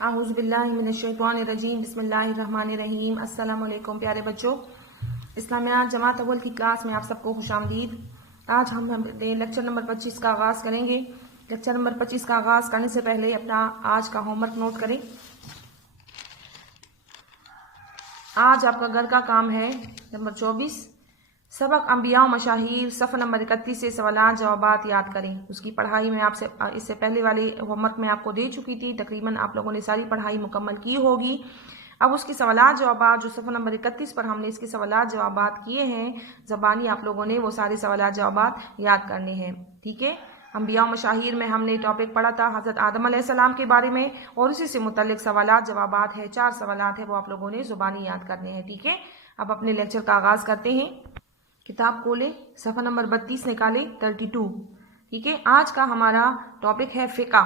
اعوذ باللہ من الشیطان الرجیم بسم اللہ الرحمن الرحیم۔ السلام علیکم پیارے بچوں، اسلامیات جماعت اول کی کلاس میں آپ سب کو خوش آمدید۔ آج ہم لیکچر نمبر 25 کا آغاز کریں گے۔ لیکچر نمبر 25 کا آغاز کرنے سے پہلے اپنا آج کا ہوم ورک نوٹ کریں۔ آج آپ کا گھر کا کام ہے نمبر 24، سبق انبیاء و مشاہیر، صفحہ نمبر 31 سے سوالات جوابات یاد کریں۔ اس کی پڑھائی میں آپ سے اس سے پہلے والے ہوم ورک میں آپ کو دے چکی تھی، تقریباً آپ لوگوں نے ساری پڑھائی مکمل کی ہوگی۔ اب اس کی سوالات جوابات جو صفحہ نمبر 31 پر ہم نے اس کے سوالات جوابات کیے ہیں، زبانی آپ لوگوں نے وہ سارے سوالات جوابات یاد کرنے ہیں، ٹھیک ہے۔ انبیاء و مشاہیر میں ہم نے ٹاپک پڑھا تھا حضرت آدم علیہ السلام کے بارے میں، اور اسی سے متعلق سوالات جوابات ہے، 4 سوالات ہیں، وہ آپ لوگوں نے زبانی یاد کرنے ہیں، ٹھیک ہے۔ اب اپنے لیکچر کا آغاز کرتے ہیں۔ کتاب کھولیں، صفحہ نمبر 32 نکالیں، 32، ٹھیک ہے۔ آج کا ہمارا ٹاپک ہے فقہ۔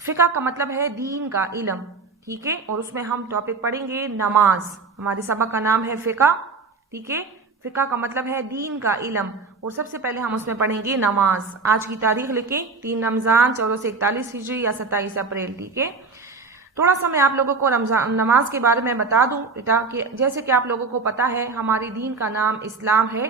فقہ کا مطلب ہے دین کا علم، ٹھیک ہے، اور اس میں ہم ٹاپک پڑھیں گے نماز۔ ہمارے سبق کا نام ہے فقہ، ٹھیک ہے۔ فقہ کا مطلب ہے دین کا علم، اور سب سے پہلے ہم اس میں پڑھیں گے نماز۔ آج کی تاریخ لکھیں، 3 رمضان 1441 ہجری یا 27 اپریل، ٹھیک ہے۔ تھوڑا سا میں آپ لوگوں کو نماز کے بارے میں بتا دوں بیٹا، کہ جیسے کہ آپ لوگوں کو پتا ہے ہماری دین کا نام اسلام ہے،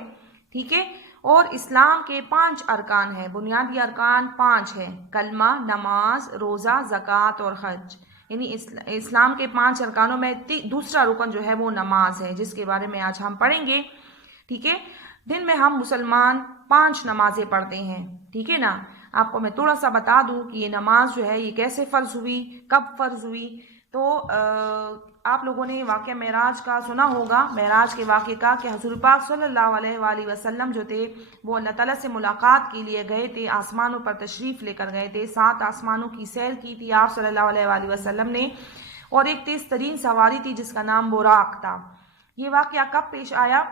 ٹھیک ہے، اور اسلام کے 5 ارکان ہیں، بنیادی ارکان 5 ہیں، کلمہ، نماز، روزہ، زکوٰۃ اور حج۔ یعنی اسلام کے 5 ارکانوں میں دوسرا رکن جو ہے وہ نماز ہے، جس کے بارے میں آج ہم پڑھیں گے، ٹھیک ہے۔ دن میں ہم مسلمان 5 نمازیں پڑھتے ہیں، ٹھیک ہے نا۔ آپ کو میں تھوڑا سا بتا دوں کہ یہ نماز جو ہے یہ کیسے فرض ہوئی، کب فرض ہوئی۔ تو آپ لوگوں نے واقعہ معراج کا سنا ہوگا، معراج کے واقعے کا، کہ حضور پاک صلی اللہ علیہ وآلہ وسلم جو تھے وہ اللہ تعالیٰ سے ملاقات کے لیے گئے تھے، آسمانوں پر تشریف لے کر گئے تھے، 7 آسمانوں کی سیر کی تھی آپ صلی اللہ علیہ وآلہ وسلم نے، اور ایک تیز ترین سواری تھی جس کا نام براق تھا۔ یہ واقعہ کب پیش آیا؟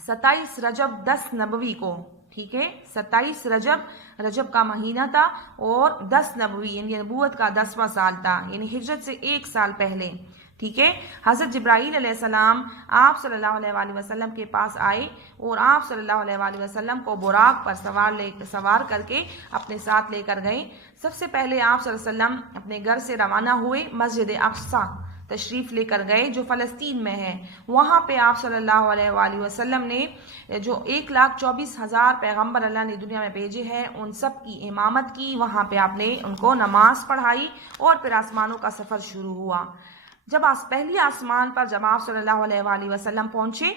27 رجب 10 نبوی کو، ٹھیک ہے۔ 27 رجب کا مہینہ تھا، اور 10 نبوی یعنی نبوت کا 10واں سال تھا، یعنی ہجرت سے 1 سال پہلے، ٹھیک ہے۔ حضرت جبرائیل علیہ السلام آپ صلی اللہ علیہ وآلہ وسلم کے پاس آئے، اور آپ صلی اللہ علیہ وآلہ وسلم کو براق پر سوار کر کے اپنے ساتھ لے کر گئے۔ سب سے پہلے آپ صلی اللہ علیہ وسلم اپنے گھر سے روانہ ہوئے، مسجد اقصیٰ تشریف لے کر گئے جو فلسطین میں ہے۔ وہاں پہ آپ صلی اللہ علیہ وآلہ وسلم نے جو 1,24,000 پیغمبر اللہ نے دنیا میں بھیجے ہیں ان سب کی امامت کی، وہاں پہ آپ نے ان کو نماز پڑھائی، اور پھر آسمانوں کا سفر شروع ہوا۔ جب پہلی آسمان پر جب آپ صلی اللہ علیہ وآلہ وسلم پہنچے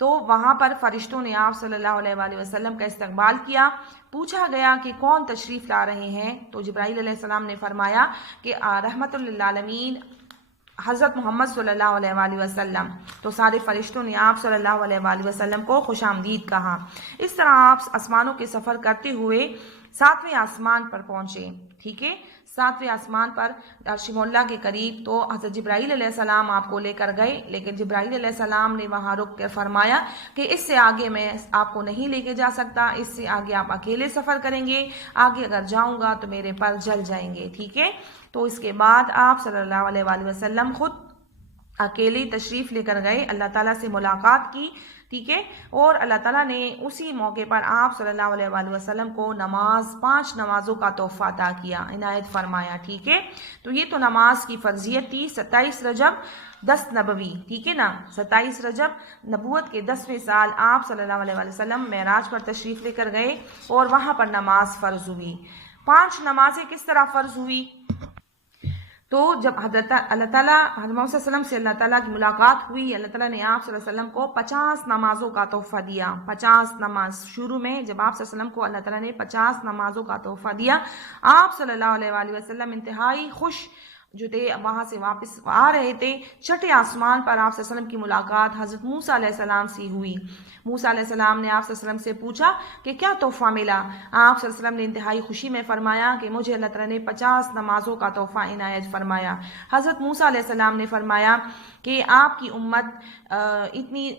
تو وہاں پر فرشتوں نے آپ صلی اللہ علیہ وآلہ وسلم کا استقبال کیا۔ پوچھا گیا کہ کون تشریف لا رہے ہیں، تو جبرائیل علیہ السلام نے فرمایا کہ رحمت للعالمین حضرت محمد صلی اللہ علیہ وآلہ وسلم۔ تو سارے فرشتوں نے آپ صلی اللہ علیہ وآلہ وسلم کو خوش آمدید کہا۔ اس طرح آپ آسمانوں کے سفر کرتے ہوئے 7ویں آسمان پر پہنچے، ٹھیک ہے۔ 7ویں آسمان پر عرش مولا کے قریب تو حضرت جبرائیل علیہ السلام آپ کو لے کر گئے، لیکن جبرائیل علیہ السلام نے وہاں رک کر فرمایا کہ اس سے آگے میں آپ کو نہیں لے کے جا سکتا، اس سے آگے آپ اکیلے سفر کریں گے، آگے اگر جاؤں گا تو میرے پر جل جائیں گے، ٹھیک ہے۔ تو اس کے بعد آپ صلی اللہ علیہ وآلہ وسلم خود اکیلے تشریف لے کر گئے، اللہ تعالیٰ سے ملاقات کی، ٹھیک ہے، اور اللہ تعالیٰ نے اسی موقع پر آپ صلی اللہ علیہ وآلہ وسلم کو 5 نمازوں کا تحفہ عطا کیا، عنایت فرمایا، ٹھیک ہے۔ تو یہ تو نماز کی فرضیت تھی۔ 27 رجب 10 نبوی، ٹھیک ہے نا، 27 رجب نبوت کے 10ویں سال آپ صلی اللہ علیہ وآلہ وسلم معراج پر تشریف لے کر گئے، اور وہاں پر نماز فرض ہوئی۔ 5 نمازیں کس طرح فرض ہوئی؟ تو جب حضرت اللہ تعالیٰ حضرت محمد صلی اللہ علیہ وسلم سے اللہ تعالیٰ کی ملاقات ہوئی، اللہ تعالیٰ نے آپ صلی اللہ علیہ وسلم کو 50 نمازوں کا تحفہ دیا۔ 50 نماز شروع میں جب آپ صلی اللہ علیہ وسلم کو اللہ تعالیٰ نے 50 نمازوں کا تحفہ دیا، آپ صلی اللہ علیہ وآلہ وسلم انتہائی خوش جو تھے، وہاں سے واپس آ رہے تھے۔ 6 آسمان پر آپ صلی اللہ علیہ وسلم کی ملاقات حضرت موسیٰ علیہ السلام سے ہوئی۔ موسیٰ علیہ السلام نے آپ صلی اللہ علیہ وسلم سے پوچھا کہ کیا تحفہ ملا؟ آپ صلی اللہ علیہ وسلم نے انتہائی خوشی میں فرمایا کہ مجھے اللہ تعالیٰ نے 50 نمازوں کا تحفہ عنایت فرمایا۔ حضرت موسیٰ علیہ السلام نے فرمایا کہ آپ کی امت اتنی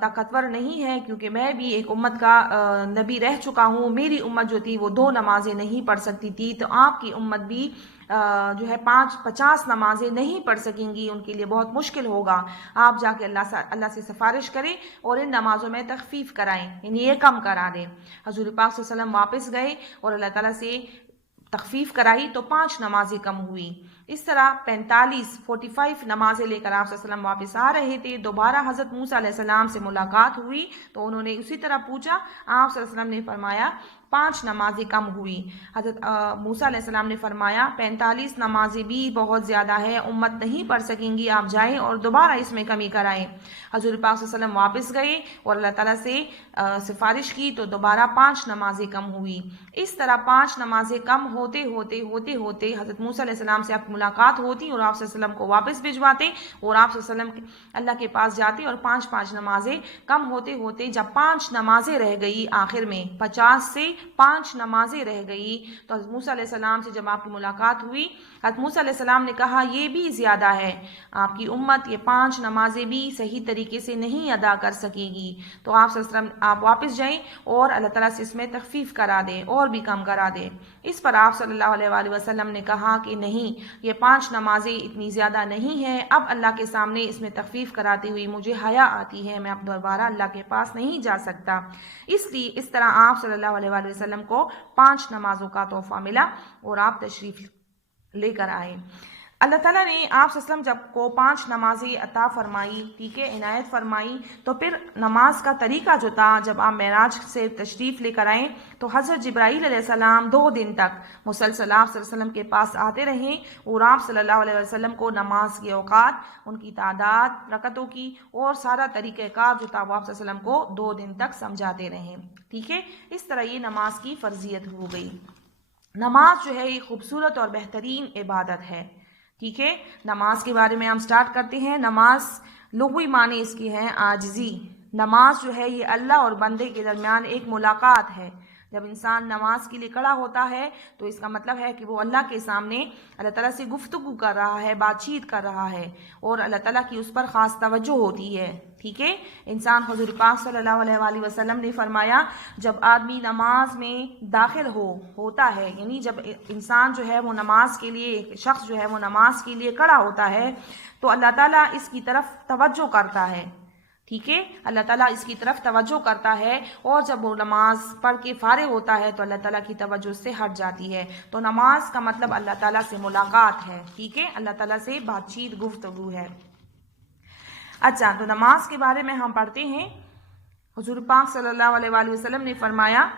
طاقتور نہیں ہے، کیونکہ میں بھی ایک امت کا نبی رہ چکا ہوں، میری امت جو تھی وہ 2 نمازیں نہیں پڑھ سکتی تھی، تو آپ کی امت بھی جو ہے 50 نمازیں نہیں پڑھ سکیں گی، ان کے لیے بہت مشکل ہوگا۔ آپ جا کے اللہ سے سفارش کریں اور ان نمازوں میں تخفیف کرائیں، یعنی یہ کم کرا دیں۔ حضور پاک صلی اللہ علیہ وسلم واپس گئے اور اللہ تعالیٰ سے تخفیف کرائی تو 5 نمازیں کم ہوئی۔ اس طرح 45 نمازیں لے کر آپ صلی اللہ علیہ وسلم واپس آ رہے تھے. دوبارہ حضرت موسیٰ علیہ السلام سے ملاقات ہوئی تو انہوں نے اسی طرح پوچھا. آپ صلی اللہ علیہ وسلم نے فرمایا 5 نمازیں کم ہوئی. حضرت موسیٰ علیہ السلام نے فرمایا 45 نمازیں بھی بہت زیادہ ہے، امت نہیں پڑھ سکیں گی، آپ جائیں اور دوبارہ اس میں کمی کرائیں. حضور پاک صلی اللہ علیہ وسلم واپس گئے اور اللہ تعالیٰ سے سفارش کی تو دوبارہ 5 نمازیں کم ہوئی. اس طرح 5 نمازیں کم ہوتے ہوتے حضرت موسیٰ علیہ السلام سے آپ ملاقات ہوتی اور آپ صلی اللہ علیہ وسلم کو واپس بھجواتے اور آپ صلی اللہ علیہ وسلم اللہ کے پاس جاتے اور 5 نمازیں کم ہوتے جب 5 نمازیں رہ گئی، آخر میں 50 سے 5 نمازیں رہ گئی تو حضرت موسیٰ علیہ السلام سے جب آپ کی ملاقات ہوئی، حضرت موسیٰ علیہ السلام نے کہا یہ بھی زیادہ ہے، آپ کی امت یہ 5 نمازیں بھی صحیح طریقے سے نہیں ادا کر سکے گی. تو آپ صلی اللہ علیہ وسلم آپ واپس جائیں اور اللہ تعالیٰ سے اس میں تخفیف کرا دیں اور بھی کم کرا دیں. اس پر آپ صلی اللہ علیہ وآلہ وسلم نے کہا کہ نہیں، یہ 5 نمازیں اتنی زیادہ نہیں ہیں، اب اللہ کے سامنے اس میں تخفیف کراتے ہوئی مجھے حیا آتی ہے، میں اب دوبارہ اللہ کے پاس نہیں جا سکتا. اس لیے اس طرح آپ صلی اللہ علیہ وآلہ وسلم کو 5 نمازوں کا تحفہ ملا اور آپ تشریف لے کر آئے. اللہ تعالیٰ نے آپ صلی اللہ علیہ وسلم جب کو 5 نمازیں عطا فرمائی، ٹھیک ہے، عنایت فرمائی، تو پھر نماز کا طریقہ جو تھا جب آپ معراج سے تشریف لے کر آئیں تو حضرت جبرائیل علیہ السلام 2 دن تک مسلسل آپ صلی اللہ علیہ وسلم کے پاس آتے رہے اور آپ صلی اللہ علیہ وسلم کو نماز کے اوقات، ان کی تعداد، رکعتوں کی اور سارا طریقہ کار جو تھا وہ آپ صلی اللہ علیہ وسلم کو 2 دن تک سمجھاتے رہے. ٹھیک ہے، اس طرح یہ نماز کی فرضیت ہو گئی. نماز جو ہے یہ خوبصورت اور بہترین عبادت ہے. ٹھیک ہے، نماز کے بارے میں ہم سٹارٹ کرتے ہیں. نماز لغوی معنی اس کی ہے عاجزی. نماز جو ہے یہ اللہ اور بندے کے درمیان ایک ملاقات ہے. جب انسان نماز کے لیے کھڑا ہوتا ہے تو اس کا مطلب ہے کہ وہ اللہ کے سامنے اللہ تعالیٰ سے گفتگو کر رہا ہے، بات چیت کر رہا ہے اور اللہ تعالیٰ کی اس پر خاص توجہ ہوتی ہے. ٹھیک ہے، انسان حضور پاک صلی اللہ علیہ وآلہ وسلم نے فرمایا جب آدمی نماز میں داخل ہوتا ہے، یعنی جب انسان جو ہے وہ نماز کے لیے، ایک شخص جو ہے وہ نماز کے لیے کھڑا ہوتا ہے تو اللہ تعالیٰ اس کی طرف توجہ کرتا ہے. ٹھیک ہے، اللہ تعالیٰ اس کی طرف توجہ کرتا ہے اور جب وہ نماز پڑھ کے فارغ ہوتا ہے تو اللہ تعالیٰ کی توجہ سے ہٹ جاتی ہے. تو نماز کا مطلب اللہ تعالیٰ سے ملاقات ہے. ٹھیک ہے، اللہ تعالیٰ سے بات چیت، گفتگو ہے. اچھا، تو نماز کے بارے میں ہم پڑھتے ہیں. حضور پاک صلی اللہ علیہ وآلہ وسلم نے فرمایا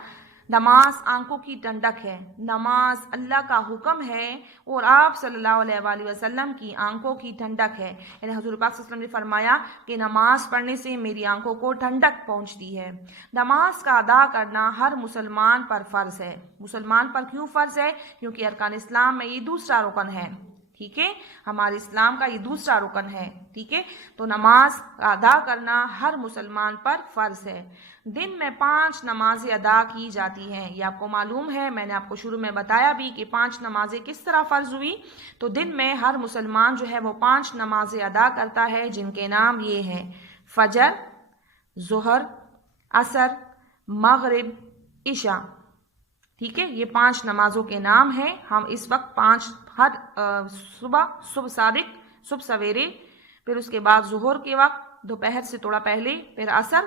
نماز آنکھوں کی ٹھنڈک ہے. نماز اللہ کا حکم ہے اور آپ صلی اللہ علیہ وآلہ وسلم کی آنکھوں کی ٹھنڈک ہے. یعنی حضور پاک صلی اللہ علیہ وسلم نے فرمایا کہ نماز پڑھنے سے میری آنکھوں کو ٹھنڈک پہنچتی ہے. نماز کا ادا کرنا ہر مسلمان پر فرض ہے. مسلمان پر کیوں فرض ہے؟ کیونکہ ارکان اسلام میں یہ دوسرا رکن ہے. ٹھیک ہے، ہمارے اسلام کا یہ دوسرا رکن ہے. ٹھیک ہے، تو نماز ادا کرنا ہر مسلمان پر فرض ہے. دن میں 5 نمازیں ادا کی جاتی ہیں. یہ آپ کو معلوم ہے، میں نے آپ کو شروع میں بتایا بھی کہ 5 نمازیں کس طرح فرض ہوئی. تو دن میں ہر مسلمان جو ہے وہ 5 نمازیں ادا کرتا ہے جن کے نام یہ ہیں: فجر، ظہر، عصر، مغرب، عشاء. ٹھیک ہے، یہ 5 نمازوں کے نام ہیں. ہم اس وقت 5 ہر صبح صادق، صبح سویرے، پھر اس کے بعد ظہر کے وقت، دوپہر سے تھوڑا پہلے، پھر عصر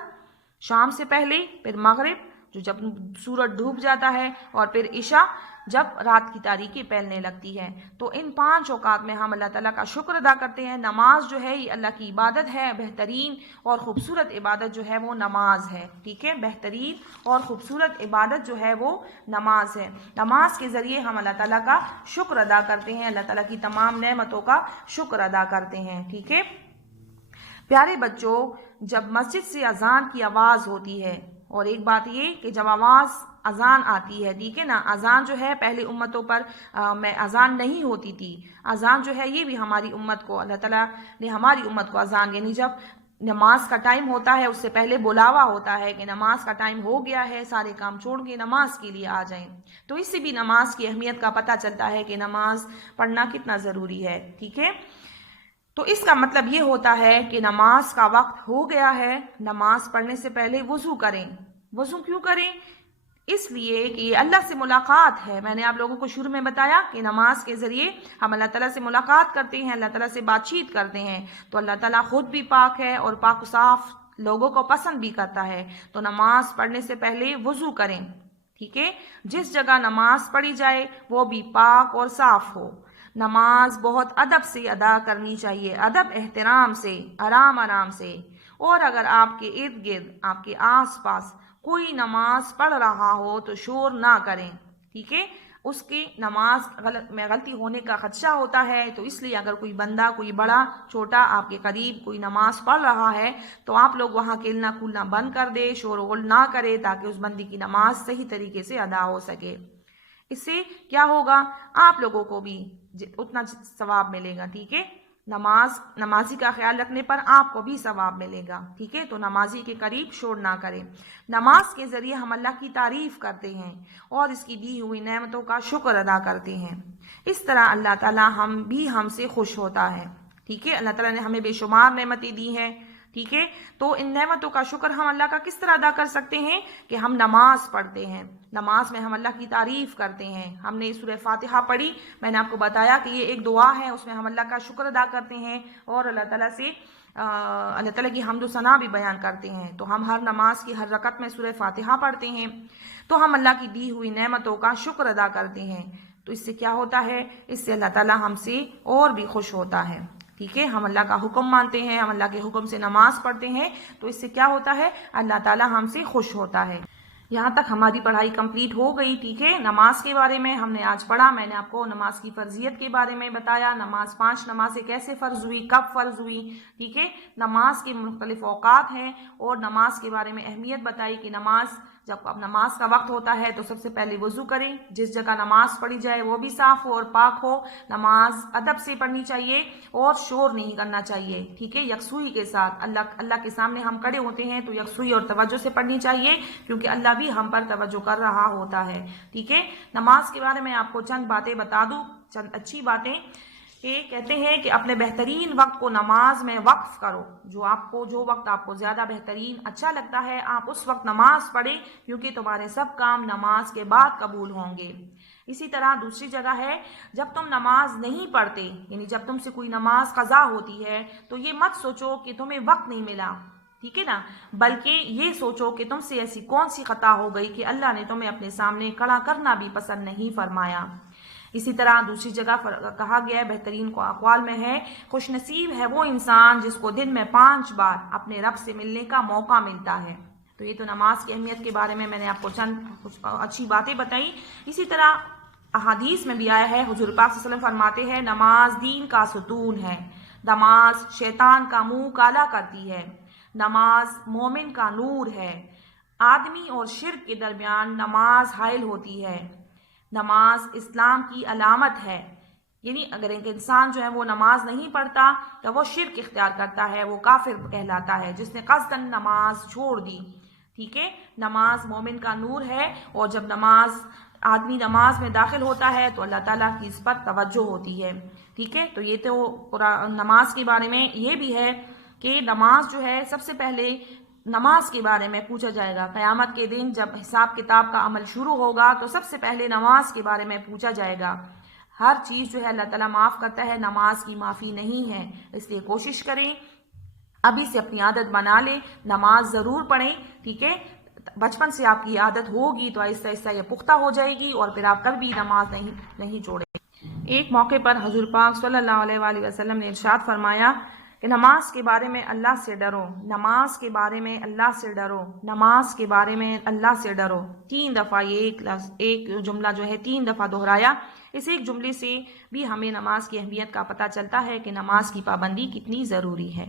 شام سے پہلے، پھر مغرب جو جب سورج ڈوب جاتا ہے، اور پھر عشاء جب رات کی تاریکی پھیلنے لگتی ہے. تو ان 5 اوقات میں ہم اللہ تعالیٰ کا شکر ادا کرتے ہیں. نماز جو ہے یہ اللہ کی عبادت ہے. بہترین اور خوبصورت عبادت جو ہے وہ نماز ہے. ٹھیک ہے، بہترین اور خوبصورت عبادت جو ہے وہ نماز ہے. نماز کے ذریعے ہم اللہ تعالیٰ کا شکر ادا کرتے ہیں، اللہ تعالیٰ کی تمام نعمتوں کا شکر ادا کرتے ہیں. ٹھیک ہے پیارے بچوں، جب مسجد سے اذان کی آواز ہوتی ہے، اور ایک بات یہ کہ جب اذان آتی ہے، ٹھیک ہے نا، اذان جو ہے پہلے امتوں پر میں اذان نہیں ہوتی تھی. اذان جو ہے یہ بھی ہماری امت کو، اللہ تعالیٰ نے ہماری امت کو اذان، یعنی جب نماز کا ٹائم ہوتا ہے اس سے پہلے بلاوا ہوتا ہے کہ نماز کا ٹائم ہو گیا ہے، سارے کام چھوڑ کے نماز کے لیے آ جائیں. تو اس سے بھی نماز کی اہمیت کا پتہ چلتا ہے کہ نماز پڑھنا کتنا ضروری ہے. ٹھیک ہے، تو اس کا مطلب یہ ہوتا ہے کہ نماز کا وقت ہو گیا ہے. نماز پڑھنے سے پہلے وضو کریں. وضو کیوں کریں؟ اس لیے کہ یہ اللہ سے ملاقات ہے. میں نے آپ لوگوں کو شروع میں بتایا کہ نماز کے ذریعے ہم اللہ تعالیٰ سے ملاقات کرتے ہیں، اللہ تعالیٰ سے بات چیت کرتے ہیں. تو اللہ تعالیٰ خود بھی پاک ہے اور پاک و صاف لوگوں کو پسند بھی کرتا ہے. تو نماز پڑھنے سے پہلے وضو کریں. ٹھیک ہے، جس جگہ نماز پڑھی جائے وہ بھی پاک اور صاف ہو. نماز بہت ادب سے ادا کرنی چاہیے، ادب احترام سے، آرام آرام سے۔ اور اگر آپ کے ارد گرد، آپ کے آس پاس کوئی نماز پڑھ رہا ہو تو شور نہ کریں، ٹھیک ہے؟ اس کی نماز میں غلطی ہونے کا خدشہ ہوتا ہے، تو اس لیے اگر کوئی بندہ، کوئی بڑا چھوٹا آپ کے قریب کوئی نماز پڑھ رہا ہے تو آپ لوگ وہاں کھیلنا کودنا بند کر دے، شور و غل نہ کرے، تاکہ اس بندی کی نماز صحیح طریقے سے ادا ہو سکے۔ اس سے کیا ہوگا؟ آپ لوگوں کو بھی اتنا ثواب ملے گا، ٹھیک ہے؟ نمازی کا خیال رکھنے پر آپ کو بھی ثواب ملے گا، ٹھیک ہے؟ تو نمازی کے قریب شور نہ کریں۔ نماز کے ذریعے ہم اللہ کی تعریف کرتے ہیں اور اس کی دی ہوئی نعمتوں کا شکر ادا کرتے ہیں۔ اس طرح اللہ تعالیٰ ہم سے خوش ہوتا ہے، ٹھیک ہے؟ اللہ تعالیٰ نے ہمیں بے شمار نعمتیں دی ہیں، ٹھیک ہے؟ تو ان نعمتوں کا شکر ہم اللہ کا کس طرح ادا کر سکتے ہیں؟ کہ ہم نماز پڑھتے ہیں، نماز میں ہم اللہ کی تعریف کرتے ہیں۔ ہم نے سورہ فاتحہ پڑھی، میں نے آپ کو بتایا کہ یہ ایک دعا ہے، اس میں ہم اللہ کا شکر ادا کرتے ہیں اور اللہ تعالیٰ سے اللہ تعالیٰ کی حمد و ثنا بھی بیان کرتے ہیں۔ تو ہم ہر نماز کی ہر رکعت میں سورہ فاتحہ پڑھتے ہیں، تو ہم اللہ کی دی ہوئی نعمتوں کا شکر ادا کرتے ہیں۔ تو اس سے کیا ہوتا ہے؟ اس سے اللہ تعالیٰ ہم سے اور بھی خوش ہوتا ہے، ٹھیک ہے؟ ہم اللہ کا حکم مانتے ہیں، ہم اللہ کے حکم سے نماز پڑھتے ہیں، تو اس سے کیا ہوتا ہے؟ اللہ تعالیٰ ہم سے خوش ہوتا ہے۔ یہاں تک ہماری پڑھائی کمپلیٹ ہو گئی، ٹھیک ہے؟ نماز کے بارے میں ہم نے آج پڑھا، میں نے آپ کو نماز کی فرضیت کے بارے میں بتایا، 5 نمازیں کیسے فرض ہوئی، کب فرض ہوئی، ٹھیک ہے؟ نماز کے مختلف اوقات ہیں اور نماز کے بارے میں اہمیت بتائی کہ جب اب نماز کا وقت ہوتا ہے تو سب سے پہلے وضو کریں، جس جگہ نماز پڑھی جائے وہ بھی صاف ہو اور پاک ہو، نماز ادب سے پڑھنی چاہیے اور شور نہیں کرنا چاہیے، ٹھیک ہے؟ یکسوئی کے ساتھ اللہ کے سامنے ہم کھڑے ہوتے ہیں تو یکسوئی اور توجہ سے پڑھنی چاہیے، کیونکہ اللہ بھی ہم پر توجہ کر رہا ہوتا ہے، ٹھیک ہے؟ نماز کے بارے میں آپ کو چند باتیں بتا دوں، چند اچھی باتیں۔ یہ کہتے ہیں کہ اپنے بہترین وقت کو نماز میں وقف کرو، جو وقت آپ کو زیادہ بہترین اچھا لگتا ہے آپ اس وقت نماز پڑھیں، کیونکہ تمہارے سب کام نماز کے بعد قبول ہوں گے۔ اسی طرح دوسری جگہ ہے، جب تم نماز نہیں پڑھتے، یعنی جب تم سے کوئی نماز قضا ہوتی ہے تو یہ مت سوچو کہ تمہیں وقت نہیں ملا، ٹھیک ہے نا؟ بلکہ یہ سوچو کہ تم سے ایسی کون سی خطا ہو گئی کہ اللہ نے تمہیں اپنے سامنے کھڑا کرنا بھی پسند نہیں فرمایا۔ اسی طرح دوسری جگہ کہا گیا ہے، بہترین کو اقوال میں ہے، خوش نصیب ہے وہ انسان جس کو دن میں 5 بار اپنے رب سے ملنے کا موقع ملتا ہے۔ تو یہ تو نماز کی اہمیت کے بارے میں نے آپ کو چند اچھی باتیں بتائیں۔ اسی طرح احادیث میں بھی آیا ہے، حضور پاک صلی اللہ علیہ وسلم فرماتے ہیں، نماز دین کا ستون ہے، نماز شیطان کا منہ کالا کرتی ہے، نماز مومن کا نور ہے، آدمی اور شرک کے درمیان نماز حائل ہوتی ہے، نماز اسلام کی علامت ہے۔ یعنی اگر ایک انسان جو ہے وہ نماز نہیں پڑھتا تو وہ شرک اختیار کرتا ہے، وہ کافر کہلاتا ہے، جس نے قصداً نماز چھوڑ دی، ٹھیک ہے؟ نماز مومن کا نور ہے، اور جب آدمی نماز میں داخل ہوتا ہے تو اللہ تعالیٰ کی اس پر توجہ ہوتی ہے، ٹھیک ہے؟ تو یہ تو نماز کے بارے میں یہ بھی ہے کہ نماز جو ہے سب سے پہلے نماز کے بارے میں پوچھا جائے گا۔ قیامت کے دن جب حساب کتاب کا عمل شروع ہوگا تو سب سے پہلے نماز کے بارے میں پوچھا جائے گا۔ ہر چیز جو ہے اللہ تعالیٰ معاف کرتا ہے، نماز کی معافی نہیں ہے، اس لیے کوشش کریں، ابھی سے اپنی عادت بنا لیں، نماز ضرور پڑھیں، ٹھیک ہے؟ بچپن سے آپ کی عادت ہوگی تو آہستہ آہستہ یہ پختہ ہو جائے گی اور پھر آپ کبھی نماز نہیں چھوڑیں۔ ایک موقع پر حضور پاک صلی اللہ علیہ وآلہ وسلم نے ارشاد فرمایا کہ نماز کے بارے میں اللہ سے ڈرو، نماز کے بارے میں اللہ سے ڈرو، نماز کے بارے میں اللہ سے ڈرو۔ 3 دفعہ یہ ایک جملہ جو ہے 3 دفعہ دہرایا۔ اس ایک جملے سے بھی ہمیں نماز کی اہمیت کا پتہ چلتا ہے کہ نماز کی پابندی کتنی ضروری ہے۔